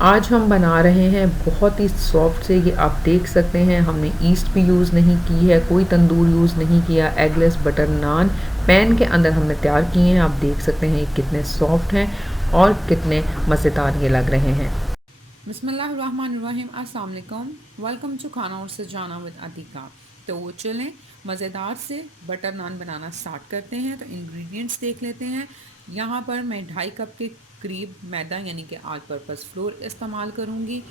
आज हम बना रहे हैं बहुत ही सॉफ्ट से, ये आप देख सकते हैं हमने ईस्ट भी यूज़ नहीं की है, कोई तंदूर यूज़ नहीं किया, एगलेस बटर नान पैन के अंदर हमने तैयार किए हैं। आप देख सकते हैं ये कितने सॉफ्ट हैं और कितने मज़ेदार ये लग रहे हैं। बिस्मिल्लाहिर्रहमानिर्रहीम, अस्सलाम वालेकुम, वेलकम टू खाना और सजाना विद अतीका। तो चलें मज़ेदार से बटर नान बनाना स्टार्ट करते हैं। तो इंग्रेडिएंट्स देख लेते हैं। यहाँ पर मैं 2.5 कप के करीब मैदा यानी कि ऑल पर्पज़ फ्लोर इस्तेमाल करूँगी।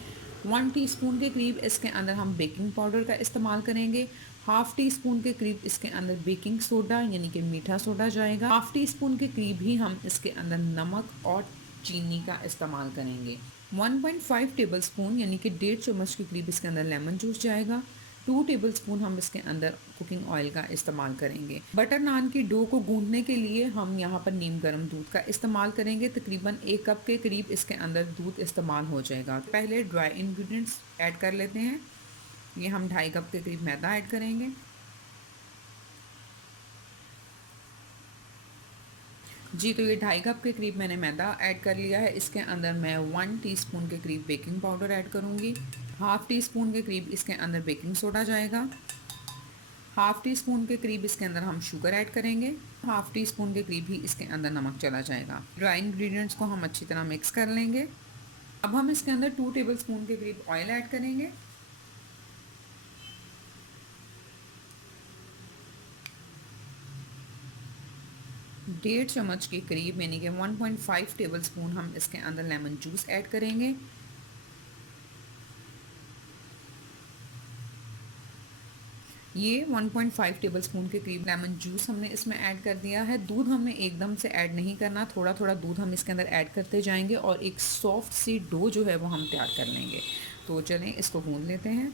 1 टीस्पून के करीब इसके अंदर हम बेकिंग पाउडर का इस्तेमाल करेंगे। हाफ़ टी स्पून के करीब इसके अंदर बेकिंग सोडा यानी कि मीठा सोडा जाएगा। हाफ़ टी स्पून के करीब ही हम इसके अंदर नमक और चीनी का इस्तेमाल करेंगे। 1.5 टेबल स्पून यानी कि 1.5 चम्मच के करीब इसके अंदर लेमन जूस जाएगा। 2 टेबल स्पून हम इसके अंदर कुकिंग ऑयल का इस्तेमाल करेंगे। बटर नान की डो को गूंदने के लिए हम यहाँ पर नीम गर्म दूध का इस्तेमाल करेंगे। तकरीबन 1 कप के करीब इसके अंदर दूध इस्तेमाल हो जाएगा। पहले ड्राई इंग्रेडिएंट्स ऐड कर लेते हैं। ये हम 2.5 कप के करीब मैदा ऐड करेंगे। जी, तो ये 2.5 कप के करीब मैंने मैदा ऐड कर लिया है। इसके अंदर मैं 1 टीस्पून के करीब बेकिंग पाउडर ऐड करूँगी। हाफ़ टी स्पून के करीब इसके अंदर बेकिंग सोडा जाएगा। हाफ़ टी स्पून के करीब इसके अंदर हम शुगर ऐड करेंगे। हाफ़ टी स्पून के करीब ही इसके अंदर नमक चला जाएगा। ड्राई इंग्रेडिएंट्स को हम अच्छी तरह मिक्स कर लेंगे। अब हम इसके अंदर 2 टेबल स्पून के करीब ऑयल ऐड करेंगे। डेढ़ चम्मच के करीब यानी कि 1.5 टेबल स्पून हम इसके अंदर लेमन जूस ऐड करेंगे। ये 1.5 टेबल स्पून के करीब लेमन जूस हमने इसमें ऐड कर दिया है। दूध हमने एकदम से ऐड नहीं करना, थोड़ा थोड़ा दूध हम इसके अंदर ऐड करते जाएंगे और एक सॉफ्ट सी डो जो है वो हम तैयार कर लेंगे। तो चलें इसको गूंद लेते हैं।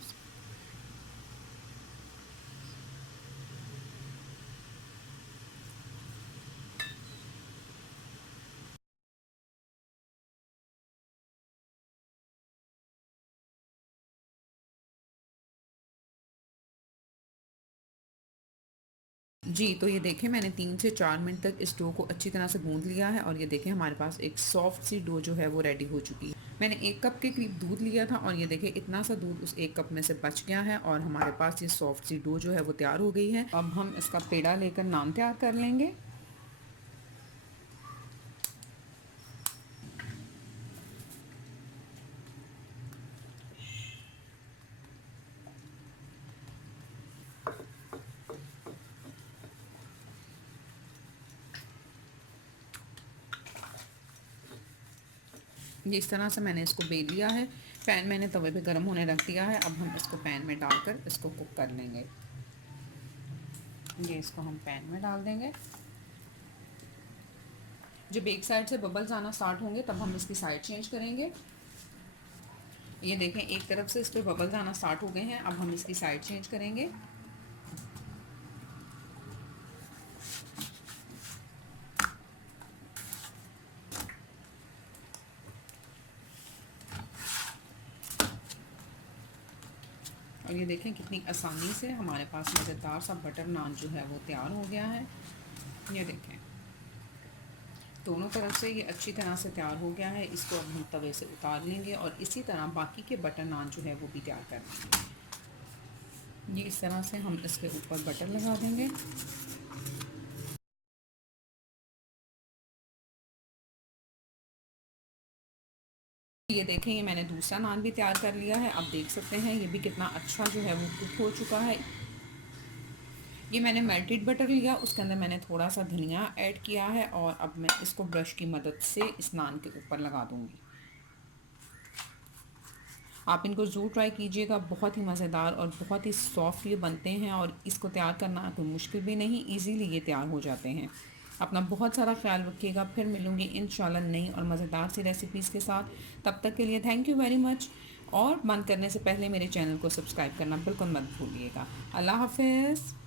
जी, तो ये देखें मैंने 3 से 4 मिनट तक इस डो को अच्छी तरह से गूंद लिया है और ये देखें हमारे पास एक सॉफ्ट सी डो जो है वो रेडी हो चुकी है। मैंने 1 कप के करीब दूध लिया था और ये देखें इतना सा दूध उस 1 कप में से बच गया है और हमारे पास ये सॉफ्ट सी डो जो है वो तैयार हो गई है। अब हम इसका पेड़ा लेकर नान तैयार कर लेंगे। ये इस तरह से मैंने इसको बेल लिया है। पैन मैंने तवे पे गर्म होने रख दिया है। अब हम इसको पैन में डालकर इसको कुक कर लेंगे। ये इसको हम पैन में डाल देंगे। जब एक साइड से बबल्स आना स्टार्ट होंगे तब हम इसकी साइड चेंज करेंगे। ये देखें एक तरफ से इस पर बबल्स आना स्टार्ट हो गए हैं। अब हम इसकी साइड चेंज करेंगे। और ये देखें कितनी आसानी से हमारे पास मज़ेदार सा बटर नान जो है वो तैयार हो गया है। ये देखें दोनों तरफ से ये अच्छी तरह से तैयार हो गया है। इसको अब हम तवे से उतार लेंगे और इसी तरह बाकी के बटर नान जो है वो भी तैयार कर लेंगे। ये इस तरह से हम इसके ऊपर बटर लगा देंगे। ये देखें ये मैंने दूसरा नान भी तैयार कर लिया है। आप देख सकते हैं ये भी कितना अच्छा जो है वो कुक हो चुका है। ये मैंने मेल्टेड बटर लिया, उसके अंदर मैंने थोड़ा सा धनिया ऐड किया है और अब मैं इसको ब्रश की मदद से इस नान के ऊपर लगा दूंगी। आप इनको ज़रूर ट्राई कीजिएगा, बहुत ही मज़ेदार और बहुत ही सॉफ्ट ये बनते हैं और इसको तैयार करना कोई मुश्किल भी नहीं, इजीली ये तैयार हो जाते हैं। अपना बहुत सारा ख्याल रखिएगा। फिर मिलूँगी इंशाल्लाह नई और मज़ेदार सी रेसिपीज़ के साथ। तब तक के लिए थैंक यू वेरी मच। और बंद करने से पहले मेरे चैनल को सब्सक्राइब करना बिल्कुल मत भूलिएगा। अल्लाह हाफ़िज़।